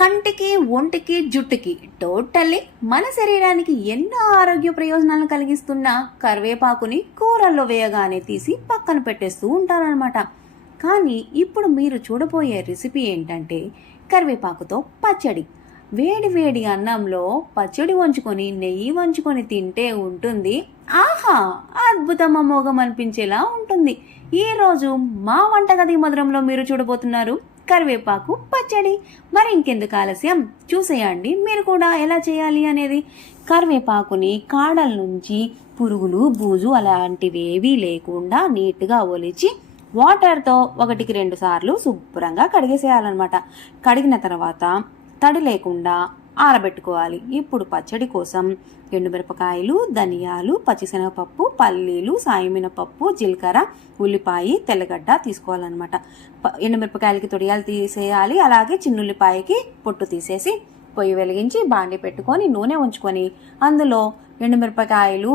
కంటికి ఒంటికి జుట్టుకి టోటల్లీ మన శరీరానికి ఎన్నో ఆరోగ్య ప్రయోజనాలు కలిగిస్తున్న కరివేపాకుని కూరల్లో వేయగానే తీసి పక్కన పెట్టేస్తూ ఉంటారనమాట. కానీ ఇప్పుడు మీరు చూడబోయే రెసిపీ ఏంటంటే కరివేపాకుతో పచ్చడి. వేడి వేడి అన్నంలో పచ్చడి వంచుకొని నెయ్యి వంచుకొని తింటే ఉంటుంది ఆహా, అద్భుతం అమోఘం అనిపించేలా ఉంటుంది. ఈరోజు మా వంటగది మధురంలో మీరు చూడబోతున్నారు కరివేపాకు పచ్చడి. మరి ఇంకెందుకు ఆలస్యం, చూసేయండి మీరు కూడా ఎలా చేయాలి అనేది. కరివేపాకుని కాడల నుంచి పురుగులు బూజు అలాంటివి ఏవీ లేకుండా నీట్గా ఒలిచి వాటర్తో 1-2 సార్లు శుభ్రంగా కడిగేసేయాలన్నమాట. కడిగిన తర్వాత తడి లేకుండా ఆరబెట్టుకోవాలి. ఇప్పుడు పచ్చడి కోసం ఎండుమిరపకాయలు, ధనియాలు, పచ్చిశనగపప్పు, పల్లీలు, సాయమినపప్పు, జీలకర్ర, ఉల్లిపాయ, తెల్లగడ్డ తీసుకోవాలన్నమాట. ఎండుమిరపకాయలకి తొడియాలు తీసేయాలి. అలాగే చిన్నుల్లిపాయకి పొట్టు తీసేసి పొయ్యి వెలిగించి బాండి పెట్టుకొని నూనె ఉంచుకొని అందులో ఎండుమిరపకాయలు,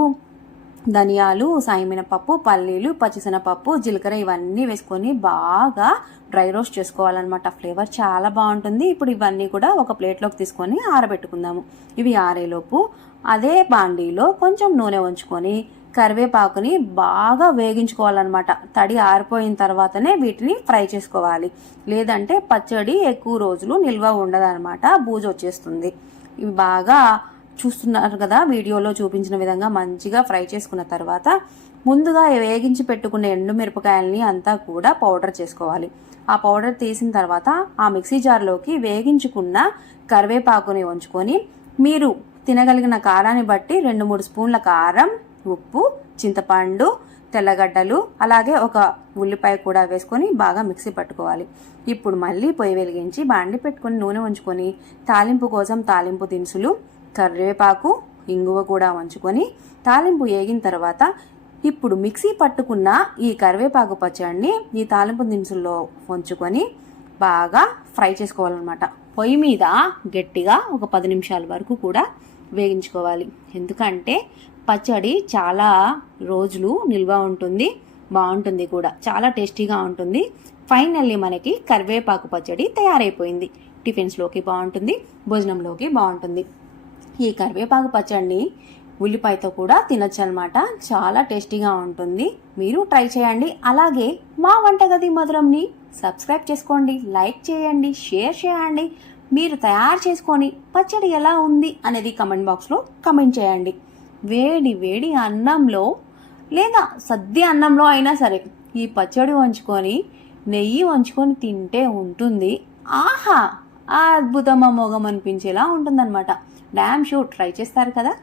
ధనియాలు, సాయమినపప్పు, పల్లీలు, పచ్చిశనగపప్పు, జీలకర్ర ఇవన్నీ వేసుకొని బాగా డ్రై రోస్ట్ చేసుకోవాలన్నమాట. ఫ్లేవర్ చాలా బాగుంటుంది. ఇప్పుడు ఇవన్నీ కూడా ఒక ప్లేట్లోకి తీసుకొని ఆరబెట్టుకుందాము. ఇవి ఆరేలోపు అదే బాండీలో కొంచెం నూనె ఉంచుకొని కరివేపాకుని బాగా వేగించుకోవాలన్నమాట. తడి ఆరిపోయిన తర్వాతనే వీటిని ఫ్రై చేసుకోవాలి. లేదంటే పచ్చడి ఎక్కువ రోజులు నిల్వ ఉండదన్నమాట, బూజు వచ్చేస్తుంది. ఇవి బాగా చూస్తున్నారు కదా, వీడియోలో చూపించిన విధంగా మంచిగా ఫ్రై చేసుకున్న తర్వాత ముందుగా వేగించి పెట్టుకున్న ఎండుమిరపకాయలని అంతా కూడా పౌడర్ చేసుకోవాలి. ఆ పౌడర్ తీసిన తర్వాత ఆ మిక్సీ జార్లోకి వేగించుకున్న కరివేపాకుని ఉంచుకొని మీరు తినగలిగిన కారాన్ని బట్టి 2-3 స్పూన్ల కారం, ఉప్పు, చింతపండు, తెల్లగడ్డలు, అలాగే ఒక ఉల్లిపాయ కూడా వేసుకొని బాగా మిక్సీ పట్టుకోవాలి. ఇప్పుడు మళ్ళీ పొయ్యి వెలిగించి బాండి పెట్టుకొని నూనె ఉంచుకొని తాలింపు కోసం తాలింపు దినుసులు, కరివేపాకు, ఇంగువ కూడా ఉంచుకొని తాలింపు వేగిన తర్వాత ఇప్పుడు మిక్సీ పట్టుకున్న ఈ కరివేపాకు పచ్చడిని ఈ తాలింపు దినుసుల్లో ఉంచుకొని బాగా ఫ్రై చేసుకోవాలన్నమాట. పొయ్యి మీద గట్టిగా ఒక 10 నిమిషాల వరకు కూడా వేగించుకోవాలి. ఎందుకంటే పచ్చడి చాలా రోజులు నిల్వ ఉంటుంది, బాగుంటుంది కూడా, చాలా టేస్టీగా ఉంటుంది. ఫైనల్లీ మనకి కరివేపాకు పచ్చడి తయారైపోయింది. టిఫిన్స్లోకి బాగుంటుంది, భోజనంలోకి బాగుంటుంది. ఈ కరివేపాకు పచ్చడిని ఉల్లిపాయతో కూడా తినొచ్చు అనమాట. చాలా టేస్టీగా ఉంటుంది. మీరు ట్రై చేయండి. అలాగే మా వంటగది మధురంని సబ్స్క్రైబ్ చేసుకోండి, లైక్ చేయండి, షేర్ చేయండి. మీరు తయారు చేసుకొని పచ్చడి ఎలా ఉంది అనేది కమెంట్ బాక్స్లో కమెంట్ చేయండి. వేడి వేడి అన్నంలో లేదా సద్ది అన్నంలో అయినా సరే ఈ పచ్చడి వంచుకొని నెయ్యి వంచుకొని తింటే ఉంటుంది ఆహా, అద్భుతం అమోఘం అనిపించేలా ఉంటుందన్నమాట. డామ్ షూర్ ట్రై చేస్తారు కదా.